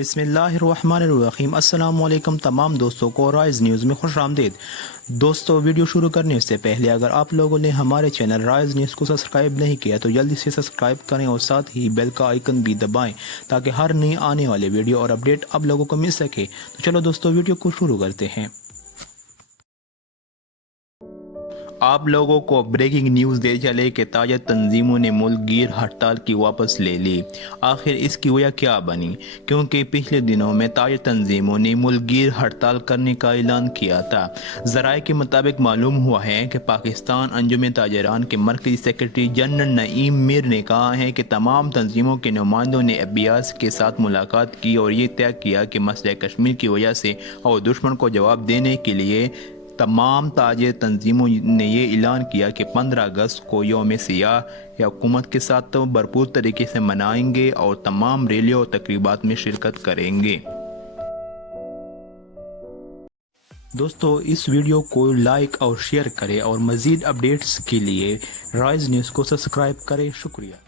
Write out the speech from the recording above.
بسم اللہ الرحمن الرحیم۔ السلام علیکم تمام دوستوں کو رائز نیوز میں خوش آمدید۔ دوستو، ویڈیو شروع کرنے سے پہلے اگر آپ لوگوں نے ہمارے چینل رائز نیوز کو سبسکرائب نہیں کیا تو جلدی سے سبسکرائب کریں اور ساتھ ہی بیل کا آئیکن بھی دبائیں تاکہ ہر نئی آنے والے ویڈیو اور اپڈیٹ آپ لوگوں کو مل سکے۔ تو چلو دوستو، ویڈیو کو شروع کرتے ہیں۔ آپ لوگوں کو بریکنگ نیوز دے چلے کہ تاجر تنظیموں نے ملک گیر ہڑتال کی واپس لے لی۔ آخر اس کی وجہ کیا بنی؟ کیونکہ پچھلے دنوں میں تاجر تنظیموں نے ملک گیر ہڑتال کرنے کا اعلان کیا تھا۔ ذرائع کے مطابق معلوم ہوا ہے کہ پاکستان انجمن تاجران کے مرکزی سیکرٹری جنرل نعیم میر نے کہا ہے کہ تمام تنظیموں کے نمائندوں نے عباس کے ساتھ ملاقات کی اور یہ طے کیا کہ مسئلہ کشمیر کی وجہ سے اور دشمن کو جواب دینے کے لیے تمام تاجر تنظیموں نے یہ اعلان کیا کہ 15 اگست کو یوم سیاہ یا حکومت کے ساتھ بھرپور طریقے سے منائیں گے اور تمام ریلیوں اور تقریبات میں شرکت کریں گے۔ دوستو، اس ویڈیو کو لائک اور شیئر کریں اور مزید اپڈیٹس کے لیے رائز نیوز کو سبسکرائب کریں۔ شکریہ۔